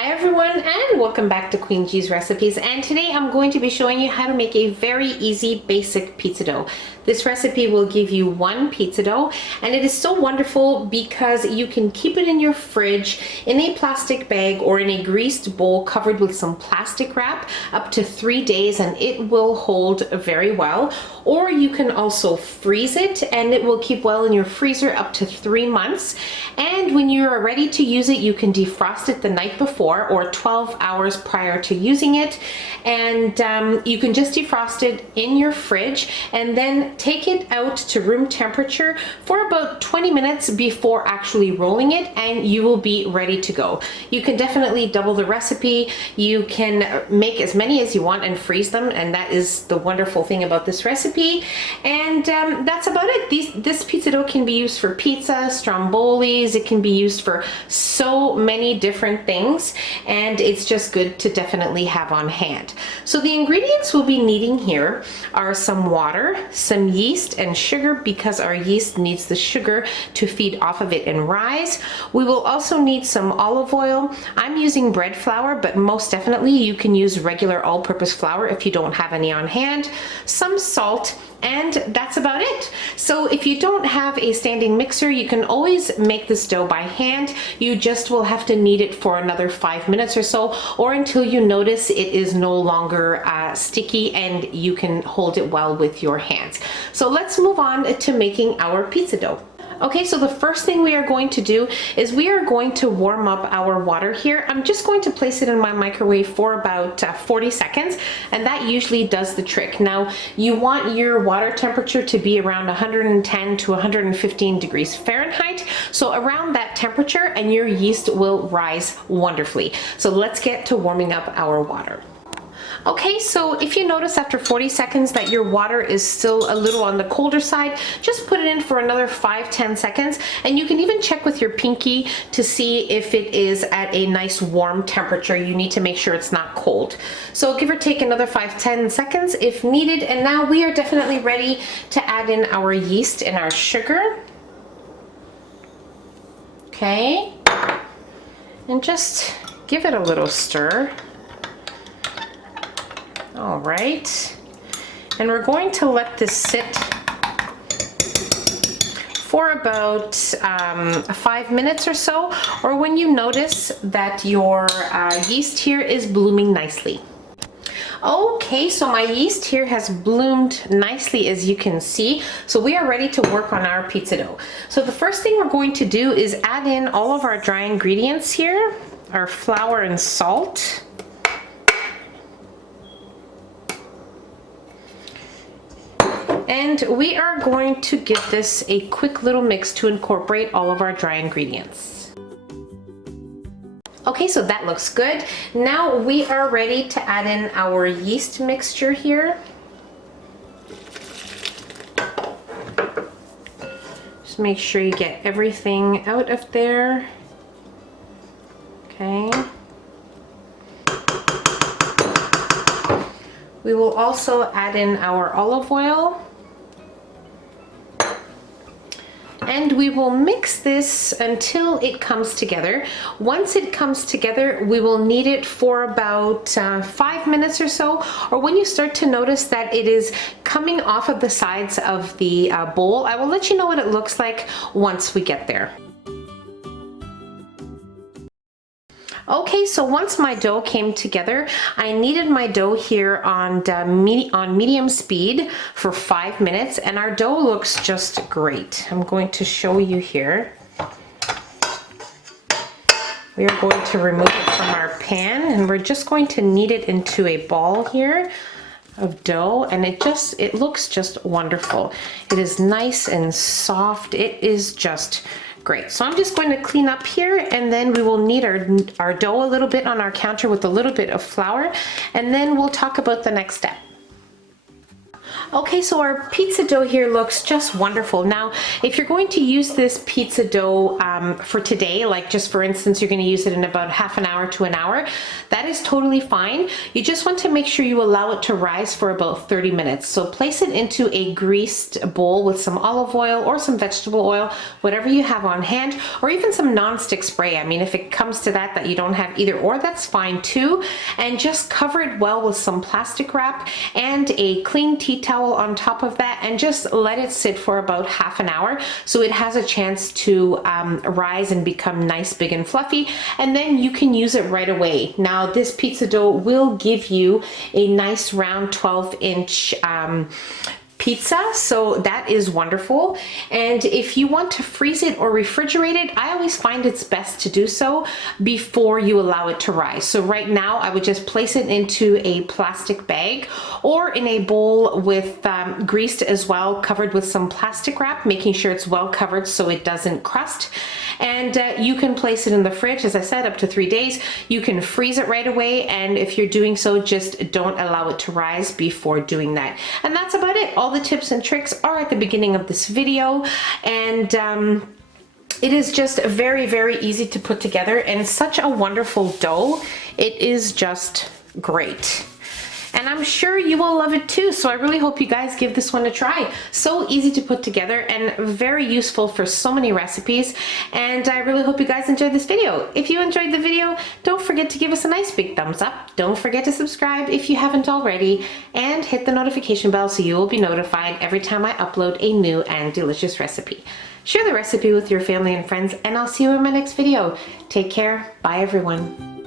Hi everyone, and welcome back to Queen G's Recipes, and today I'm going to be showing you how to make a very easy basic pizza dough. This recipe will give you one pizza dough, and it is so wonderful because you can keep it in your fridge in a plastic bag or in a greased bowl covered with some plastic wrap up to 3 days, and it will hold very well. Or you can also freeze it and it will keep well in your freezer up to 3 months. And when you're ready to use it, you can defrost it the night before or 12 hours prior to using it. And you can just defrost it in your fridge and then take it out to room temperature for about 20 minutes before actually rolling it, and you will be ready to go. You can definitely double the recipe. You can make as many as you want and freeze them, and that is the wonderful thing about this recipe. And that's about it. This pizza dough can be used for pizza, strombolis. It can be used for so many different things, and it's just good to definitely have on hand. So the ingredients we'll be needing here are some water, some yeast and sugar, because our yeast needs the sugar to feed off of it and rise. We will also need some olive oil. I'm using bread flour, but most definitely you can use regular all-purpose flour if you don't have any on hand. Some salt, and that's about it. So if you don't have a standing mixer, you can always make this dough by hand. You just will have to knead it for another 5 minutes or so, or until you notice it is no longer sticky and you can hold it well with your hands. So let's move on to making our pizza dough. Okay, so the first thing we are going to do is we are going to warm up our water here. I'm just going to place it in my microwave for about 40 seconds, and that usually does the trick. Now, you want your water temperature to be around 110 to 115 degrees Fahrenheit. So around that temperature, and your yeast will rise wonderfully. So let's get to warming up our water. Okay, so if you notice after 40 seconds that your water is still a little on the colder side, just put it in for another 5-10 seconds, and you can even check with your pinky to see if it is at a nice warm temperature. You need to make sure it's not cold. So give or take another 5-10 seconds if needed, and now we are definitely ready to add in our yeast and our sugar. Okay, and just give it a little stir. All right, and we're going to let this sit for about 5 minutes or so, or when you notice that your yeast here is blooming nicely. Okay, so my yeast here has bloomed nicely, as you can see. So we are ready to work on our pizza dough. So the first thing we're going to do is add in all of our dry ingredients here, our flour and salt. And we are going to give this a quick little mix to incorporate all of our dry ingredients. Okay, so that looks good. Now we are ready to add in our yeast mixture here. Just make sure you get everything out of there. Okay. We will also add in our olive oil. And we will mix this until it comes together. Once it comes together, we will knead it for about 5 minutes or so, or when you start to notice that it is coming off of the sides of the bowl. I will let you know what it looks like once we get there. Okay, so once my dough came together, I kneaded my dough here on medium speed for 5 minutes, and our dough looks just great. I'm going to show you here. We are going to remove it from our pan, and we're just going to knead it into a ball here of dough, and it looks just wonderful. It is nice and soft. It is just great. So I'm just going to clean up here, and then we will knead our dough a little bit on our counter with a little bit of flour, and then we'll talk about the next step. Okay, so our pizza dough here looks just wonderful. Now, if you're going to use this pizza dough for today, like just for instance, you're going to use it in about half an hour to an hour, that is totally fine. You just want to make sure you allow it to rise for about 30 minutes. So place it into a greased bowl with some olive oil or some vegetable oil, whatever you have on hand, or even some non-stick spray. I mean, if it comes to that you don't have either or, that's fine too. And just cover it well with some plastic wrap and a clean tea towel on top of that, and just let it sit for about half an hour so it has a chance to rise and become nice, big and fluffy, and then you can use it right away. Now this pizza dough will give you a nice round 12-inch pizza, so that is wonderful. And if you want to freeze it or refrigerate it, I always find it's best to do so before you allow it to rise. So right now I would just place it into a plastic bag or in a bowl with greased as well, covered with some plastic wrap, making sure it's well covered so it doesn't crust. And you can place it in the fridge, as I said, up to 3 days. You can freeze it right away, and if you're doing so, just don't allow it to rise before doing that. And that's about it. All the tips and tricks are at the beginning of this video, and it is just very, very easy to put together and such a wonderful dough. It is just great. And I'm sure you will love it too, so I really hope you guys give this one a try. So easy to put together and very useful for so many recipes, and I really hope you guys enjoyed this video. If you enjoyed the video, don't forget to give us a nice big thumbs up. Don't forget to subscribe if you haven't already, and hit the notification bell so you will be notified every time I upload a new and delicious recipe. Share the recipe with your family and friends, and I'll see you in my next video. Take care. Bye everyone.